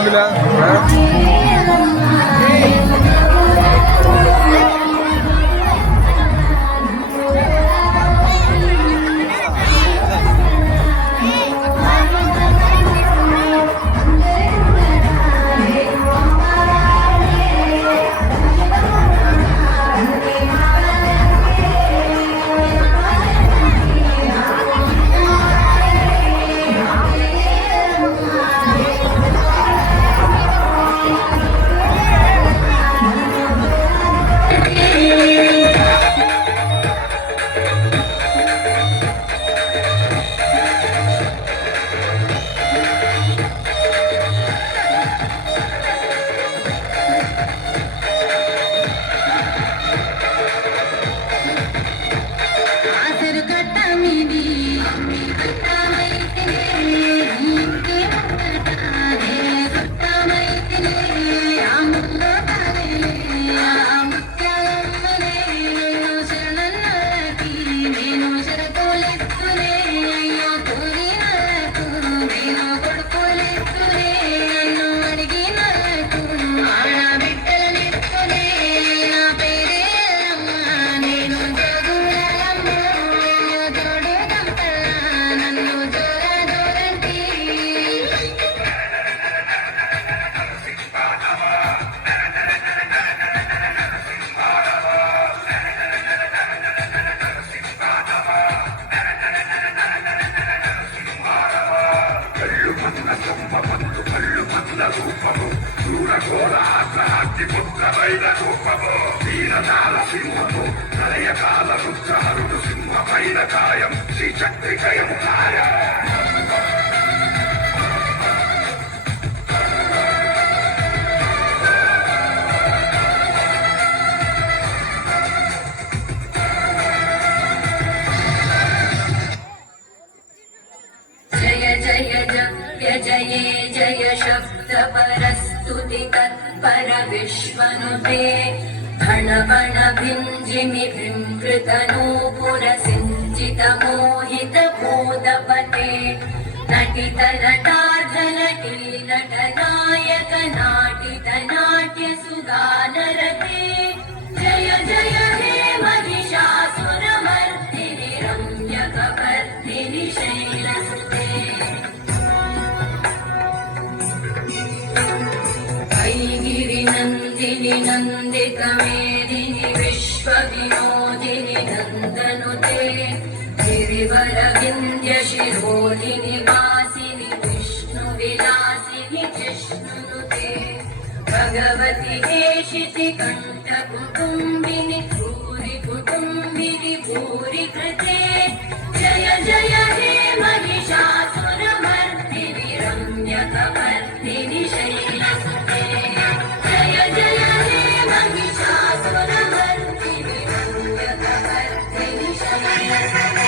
സൗണ്ടില്ല. जये जय शब्द परस्तुति तत्पर विश्वनुते घणवण भिञ्जिमि विमृतनूपुर सिञ्चित मोहित भूतपते नटित नटार्धनटी नटनायक नाटित नाट्य सुगानरते जय जय हे महिषासुरमर्दिनि रम्यकवर्दिनि शैलसुते नन्दिनि नन्दितमेदिनि विश्वविनोदिनि नन्दनुते गिरिवरविन्द्यशिरोदिनि वासिनि विष्णुविलासिनि जिष्णुनुते भगवति हेशिति कण्ठकुटुम्बिनि भूरि कुटुम्बिनि भूरि कृते जय जय हे महिषासुरमर्दिनि रम्यकवर्दिनि शैलसुते जय जय हे महिषासुरमर्दिनि रम्यकवर्दिनि शैलसुते